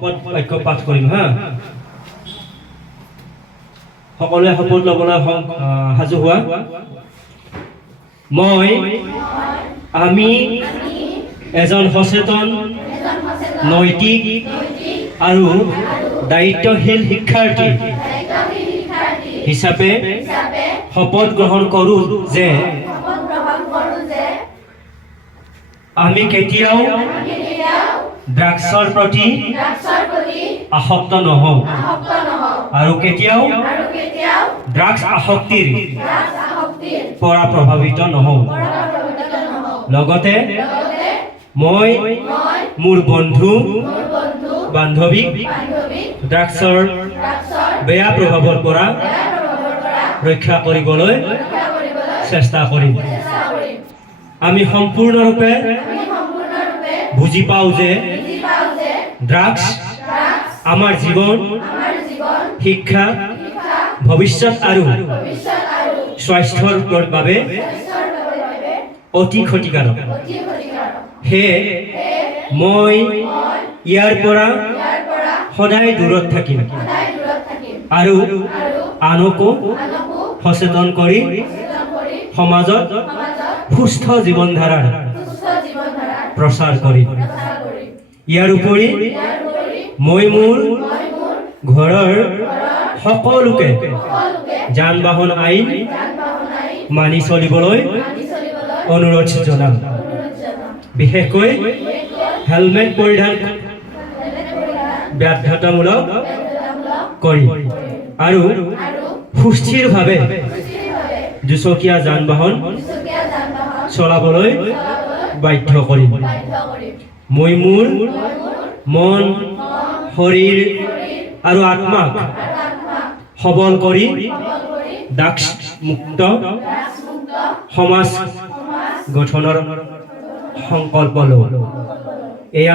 শপত বাক্য পাঠ কৰিম হা সকলোৱে শপত ল'বলৈ সাজু হোৱা মই আমি এজন সচেতন নৈতিক আৰু দায়িত্বশীল শিক্ষাৰ্থী হিচাপে শপত গ্ৰহণ কৰোঁ যে আমি কেতিয়াও ড্ৰাগছৰ প্ৰতি আসক্ত নহওঁ আৰু কেতিয়াও ড্ৰাগছ আসক্তিৰ পৰা প্ৰভাৱিত নহওঁ লগতে মই মোৰ বন্ধু বান্ধৱীক ড্ৰাগছৰ বেয়া প্ৰভাৱৰ পৰা ৰক্ষা কৰিবলৈ চেষ্টা কৰিম আমি সম্পূৰ্ণৰূপে বুজি পাওঁ যে ড্ৰাগছ আমাৰ জীৱন শিক্ষা ভৱিষ্যত আৰু স্বাস্থ্যৰ বাবে অতি ক্ষতিকাৰক সেয়ে মই ইয়াৰ পৰা সদায় দূৰত থাকিম আৰু আনকো সচেতন কৰি সমাজত সুস্থ জীৱনধাৰাৰ প্ৰচাৰ কৰিম ইয়াৰ উপৰি মই মোৰ ঘৰৰ সকলোকে যান বাহন আইন মানি চলিবলৈ অনুৰোধ জনাম বিশেষকৈ হেলমেট পৰিধান বাধ্যতামূলক কৰি আৰু সুস্থিৰভাৱে দুচকীয়া যান বাহন চলাবলৈ বাধ্য কৰিম মই মোৰ মন শৰীৰ আৰু আত্মাক সবল কৰি ড্ৰাগছ মুক্ত সমাজ গঠনৰ সংকল্প লওঁ